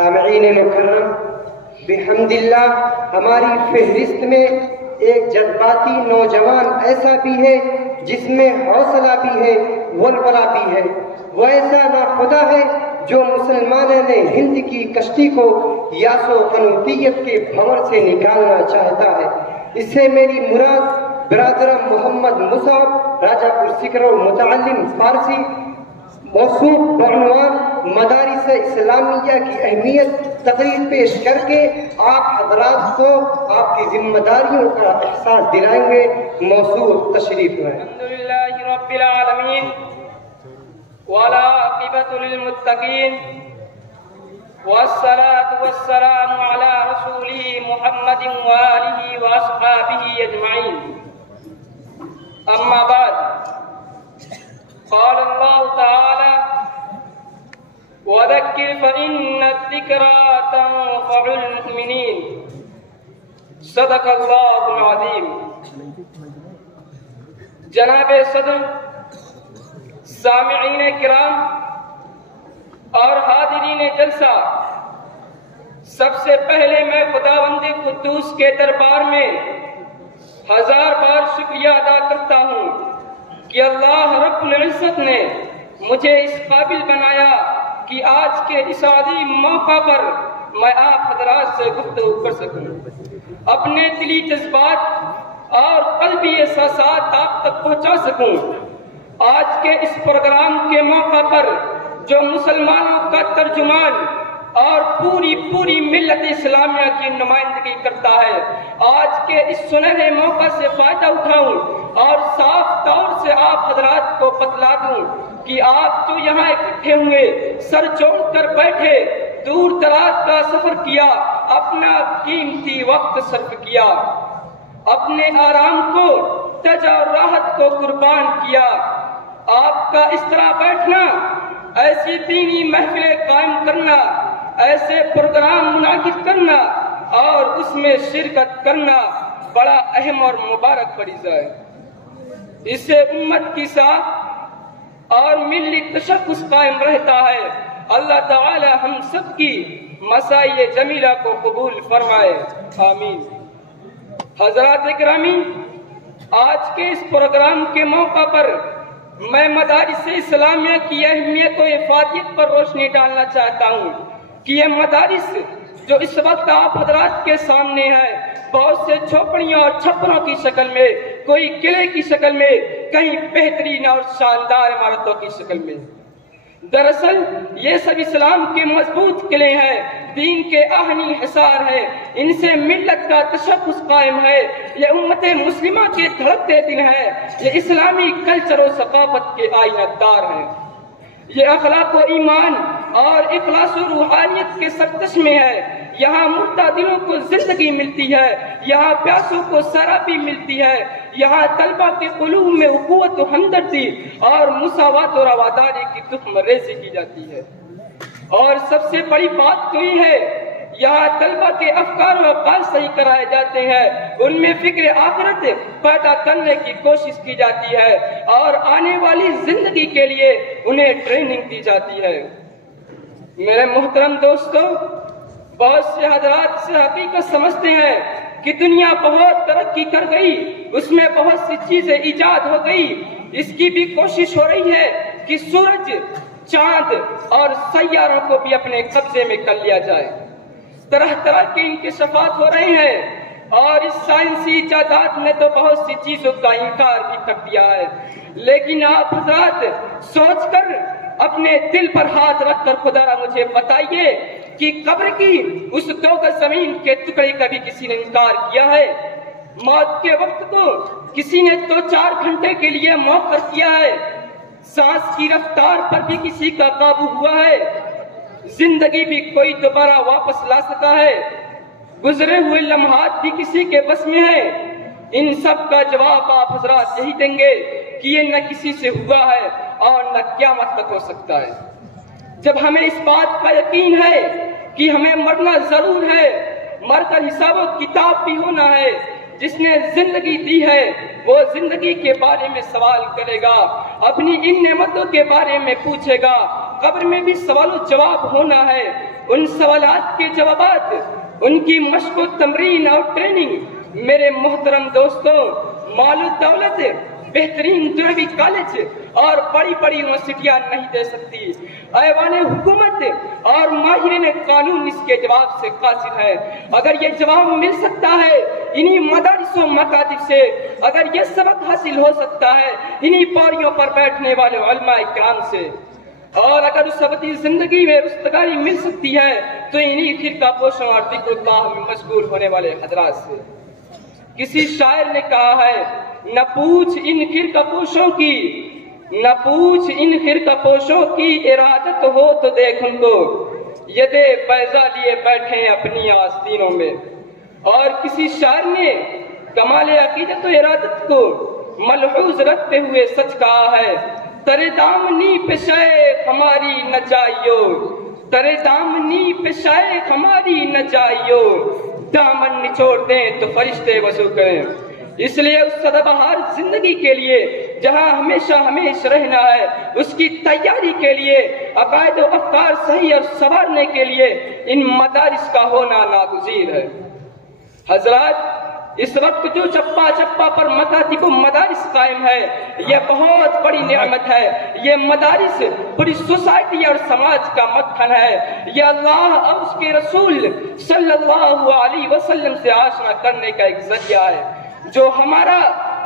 سامعین مکرم، بحمد اللہ ہماری فہرست میں ایک جذباتی نوجوان ایسا بھی ہے جس میں حوصلہ بھی ہے، ولولہ بھی ہے۔ وہ ایسا ناخدا ہے جو مسلمانوں نے ہند کی کشتی کو یاس و قنوطیت کے بھنور سے نکالنا چاہتا ہے۔ اس سے میری مراد برادر محمد مصعب راجہ پور سکرو متعلم فارسی، موصوف بعنوان مدارس اسلامیہ کی اہمیت تقریر پیش کر کے آپ حضرات کو آپ کی ذمہ داریوں کا احساس دلائیں گے۔ موصوف تشریف لائیں۔ الحمدللہ رب العالمین والعاقبۃ للمتقین والصلاة والسلام علی رسولہ محمد وآلہ واصحابہ اجمعین۔ اما بعد، قال اللہ تعالی وذکر فإن الذکرى تنفع المؤمنین۔ صدق اللہ العظیم۔ جناب صدر، سامعین کرام اور حاضرین جلسہ، سب سے پہلے میں خداوند قدوس کے دربار میں ہزار بار شکریہ ادا کرتا ہوں کہ اللہ رب العزت نے مجھے اس قابل بنایا کہ آج کے اس عظیم موقع پر میں آپ حضرات سے گفتگو کر سکوں، اپنے دلی جذبات اور قلبی احساسات آپ تک پہنچا سکوں۔ آج کے اس پروگرام کے موقع پر جو مسلمانوں کا ترجمان اور پوری ملت اسلامیہ کی نمائندگی کرتا ہے، آج کے اس سنہرے موقع سے فائدہ اٹھاؤں اور صاف طور سے آپ حضرات کو بتلا دوں کہ آپ جو یہاں اکٹھے ہوئے، سر جوڑ کر بیٹھے، دور دراز کا سفر کیا، اپنا قیمتی وقت صرف کیا، اپنے آرام کو تجا اور راحت کو قربان کیا، آپ کا اس طرح بیٹھنا، ایسی دینی محفلیں قائم کرنا، ایسے پروگرام منعقد کرنا اور اس میں شرکت کرنا بڑا اہم اور مبارک فریضہ ہے۔ اس سے امت کی ساکھ اور ملی تشخص قائم رہتا ہے۔ اللہ تعالی ہم سب کی مساعی جمیلہ کو قبول فرمائے، آمین۔ حضرات گرامی، آج کے اس پروگرام کے موقع پر میں مدارس اسلامیہ کی اہمیت و افادیت پر روشنی ڈالنا چاہتا ہوں کہ یہ مدارس جو اس وقت آپ حضرات کے سامنے ہے، بہت سے جھوپڑیوں اور چھپروں کی شکل میں، کوئی قلعے کی شکل میں، کہیں بہترین اور شاندار عمارتوں کی شکل میں، دراصل یہ سب اسلام کے مضبوط قلعے ہیں، دین کے آہنی حصار ہے، ان سے ملت کا تشخص قائم ہے، یہ امت مسلمہ کے دھڑکتے دل ہے، یہ اسلامی کلچر و ثقافت کے آئینہ دار ہیں، یہ اخلاق و ایمان اور اخلاص و روحانیت کے سرچشمے ہے۔ یہاں مردہ دلوں کو زندگی ملتی ہے، یہاں پیاسوں کو سرابی ملتی ہے، یہااں طلبہ کے قلوب میں اخوت و ہمدردی اور مساوات و رواداری کی تخم ریزی کی جاتی ہے۔ اور سب سے بڑی بات تو یہ ہے، یہاں طلبہ کے افکار و اقدار صحیح کرائے جاتے ہیں، ان میں فکر آخرت پیدا کرنے کی کوشش کی جاتی ہے اور آنے والی زندگی کے لیے انہیں ٹریننگ دی جاتی ہے۔ میرے محترم دوستو، بہت سے حضرات سے حقیقت سمجھتے ہیں کہ دنیا بہت ترقی کر گئی، اس میں بہت سی چیزیں ایجاد ہو گئی، اس کی بھی کوشش ہو رہی ہے کہ سورج، چاند اور سیاروں کو بھی اپنے قبضے میں کر لیا جائے، طرح طرح کے انکشافات ہو رہے ہیں، اور اس سائنسی ایجادات نے تو بہت سی چیزوں کا انکار بھی کر دیا ہے، لیکن آپ حضرات سوچ کر اپنے دل پر ہاتھ رکھ کر خدا را مجھے بتائیے کہ قبر کی اس 2 گز زمین کے ٹکڑے کا بھی کسی نے انکار کیا ہے؟ موت کے وقت کو کسی نے 2-4 گھنٹے کے لیے مؤخر کیا ہے؟ سانس کی رفتار پر بھی کسی کا قابو ہوا ہے؟ زندگی بھی کوئی دوبارہ واپس لا سکا ہے؟ گزرے ہوئے لمحات بھی کسی کے بس میں ہے؟ ان سب کا جواب آپ حضرات یہی دیں گے کہ یہ نہ کسی سے ہوا ہے اور نہ قیامت تک ہو سکتا ہے۔ جب ہمیں اس بات کا یقین ہے کہ ہمیں مرنا ضرور ہے، مر کر حساب و کتاب بھی ہونا ہے، جس نے زندگی دی ہے وہ زندگی کے بارے میں سوال کرے گا، اپنی ان نعمتوں کے بارے میں پوچھے گا، قبر میں بھی سوال و جواب ہونا ہے، ان سوالات کے جوابات، ان کی مشق و تمرین اور ٹریننگ میرے محترم دوستوں مال و دولت، بہترین دنیوی کالج اور بڑی بڑی یونیورسٹیاں نہیں دے سکتی۔ ایوان حکومت اور ماہرین قانون اس کے جواب سے قاصر ہے۔ اگر یہ جواب مل سکتا ہے انہی مدارس و مکاتب سے، اگر یہ سبق حاصل ہو سکتا ہے انہی پوریوں پر بیٹھنے والے علماء کرام سے، اور اگر اس ابدی زندگی میں رستگاری مل سکتی ہے تو انہی فرقہ پوشوں اور ذکر اللہ میں مشغول ہونے والے حضرات سے۔ کسی شاعر نے کہا ہے، نہ پوچھ ان فرقہ پوشوں کی، نہ پوچھ ان فرقہ پوشوں کی، ارادت ہو تو دیکھ ان کو، ید بیضا لیے بیٹھے اپنی آستینوں میں۔ اور کسی شاعر نے کمال عقیدت و ارادت کو ملحوظ رکھتے ہوئے سچ کہا ہے، ترے دامنی پہ شیخ ہماری نہ جائیو، ترے دامنی پہ شیخ ہماری نہ جائیو، دامن نچوڑ دیں تو فرشتے وضو کریں۔ اس لیے اس سدا بہار زندگی کے لیے جہاں ہمیشہ ہمیشہ رہنا ہے، اس کی تیاری کے لیے، عقائد و افکار صحیح اور سنوارنے کے لیے ان مدارس کا ہونا ناگزیر ہے۔ حضرات، اس وقت جو چپا چپا پر مکاتب و مدارس قائم ہے یہ بہت بڑی نعمت ہے۔ یہ مدارس پوری سوسائٹی اور سماج کا مکھن ہے۔ یہ اللہ اور اس کے رسول صلی اللہ علیہ وسلم سے آشنا کرنے کا ایک ذریعہ ہے جو ہمارا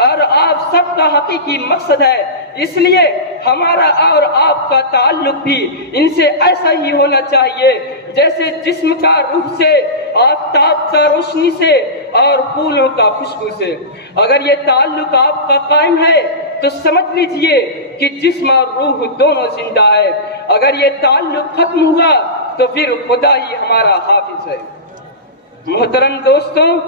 اور آپ سب کا حقیقی مقصد ہے۔ اس لیے ہمارا اور آپ کا تعلق بھی ان سے ایسا ہی ہونا چاہیے جیسے جسم کا روح سے، آفتاب کا روشنی سے اور پھولوں کا خوشبو سے۔ اگر یہ تعلق آپ کا قائم ہے تو سمجھ لیجئے کہ جسم اور روح دونوں زندہ ہے۔ اگر یہ تعلق ختم ہوا تو پھر خدا ہی ہمارا حافظ ہے۔ محترم دوستوں،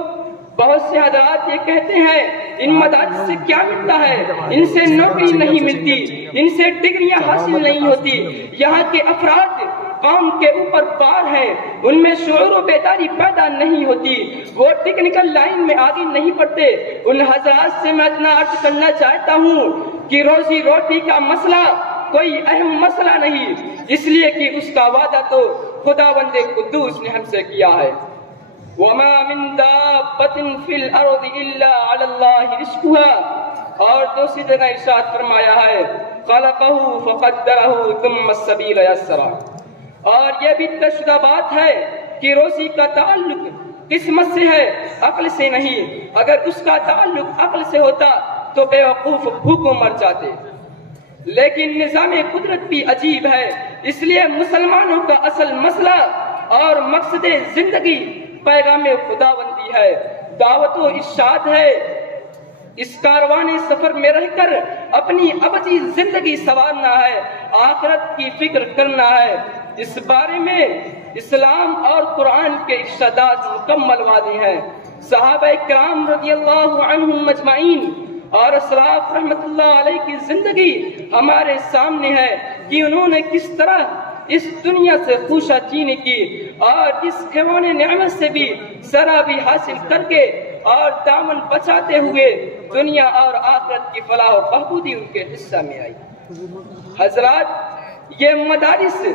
بہت سے حضرات یہ کہتے ہیں ان مدارس سے کیا ملتا ہے، ان سے نوکری نہیں ملتی، ان سے ڈگریاں حاصل نہیں ہوتی۔ یہاں کے افراد قوم کے اوپر بار ہیں، ان میں شعور و بیداری پیدا نہیں ہوتی، وہ ٹیکنیکل لائن میں آگے نہیں بڑھتے۔ ان حضرات سے میں اتنا عرض کرنا چاہتا ہوں کہ روزی روٹی کا مسئلہ کوئی اہم مسئلہ نہیں، اس لیے کہ اس کا وعدہ تو خداوند قدوس نے ہم سے کیا ہے۔ وَمَا مِن دَابَّةٍ فِي الْأَرْضِ إِلَّا عَلَى اللَّهِ رِزْقُهَا، اور دوسری جگہ ارشاد فرمایا ہے خَلَقَهُ فَقَدَّرَهُ ثُمَّ السَّبِيلَ يَسَّرَهُ۔ اور یہ بھی طے شدہ بات ہے کہ روزی کا تعلق قسمت سے ہے، عقل سے نہیں۔ اگر اس کا تعلق عقل سے ہوتا تو بے وقوف بھوکوں مر جاتے۔ لیکن نظام قدرت بھی عجیب ہے، اس لیے مسلمانوں کا اصل مسئلہ اور مقصد زندگی پیغام خداوندی ہے، دعوت و ارشاد ہے۔ اس کاروان سفر میں رہ کر اپنی ابدی زندگی سنوارنا ہے، آخرت کی فکر کرنا ہے۔ اس بارے میں اسلام اور قرآن کے ارشادات مکمل واضح ہیں۔ صحابہ کرام رضی اللہ عنہم مجمعین اور اسلاف رحمت اللہ علیہ کی زندگی ہمارے سامنے ہے کہ انہوں نے کس طرح اس دنیا سے خوشہ چینی کی اور اس کھیوان نعمت سے بھی سرابی حاصل کر کے اور دامن بچاتے ہوئے دنیا اور آخرت کی فلاح و بہبودی ان کے حصہ میں آئی۔ حضرات، یہ مدارس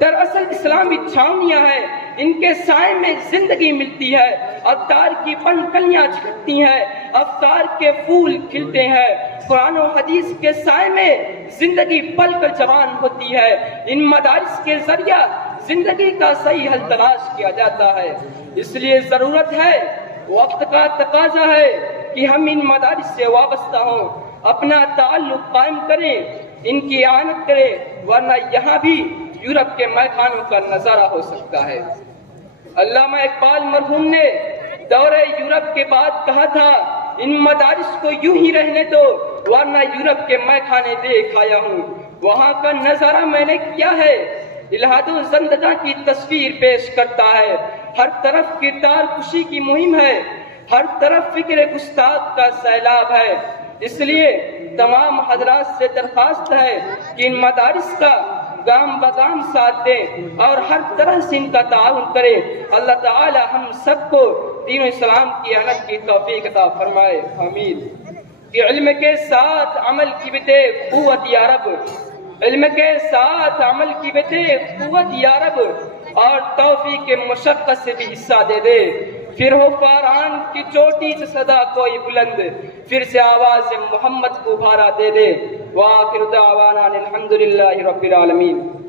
دراصل اسلامی چھاونیاں ہیں، ان کے سائے میں زندگی ملتی ہے، افکار کی پن کلیاں چھٹتی ہیں، افکار کے پھول کھلتے ہیں، قرآن و حدیث کے سائے میں زندگی پل کر جوان ہوتی ہے۔ ان مدارس کے ذریعہ زندگی کا صحیح حل تلاش کیا جاتا ہے۔ اس لیے ضرورت ہے، وقت کا تقاضا ہے کہ ہم ان مدارس سے وابستہ ہوں، اپنا تعلق قائم کریں، ان کی اعانت کریں، ورنہ یہاں بھی یورپ کے میخانوں کا نظارہ ہو سکتا ہے۔ علامہ اقبال مرحوم نے دورے یورپ کے بعد کہا تھا، ان مدارس کو یوں ہی رہنے دو ورنہ یورپ کے میخانے دیکھ آیا ہوں، وہاں کا نظارہ میں نے کیا ہے۔ الہاد و زندگاں کی تصویر پیش کرتا ہے، ہر طرف کردار کشی کی مہم ہے، ہر طرف فکر گستاخ کا سیلاب ہے۔ اس لیے تمام حضرات سے درخواست ہے کہ ان مدارس کا گام بگام ساتھ دیں اور ہر طرح سے ان کا تعاون کریں۔ اللہ تعالی ہم سب کو دین و اسلام کی اہمیت کی توفیق عطا فرمائے، آمین۔ کہ علم کے ساتھ عمل کی بتے قوت یا رب، علم کے ساتھ عمل کی بتے قوت یا رب، اور توفیق کے مشقت سے بھی حصہ دے دے. پھر ہو فاران کی چوٹی سے صدا کوئی بلند، پھر سے آواز محمد کو بھارا دے دے. وآخر دعوانا الحمدللہ رب العالمین.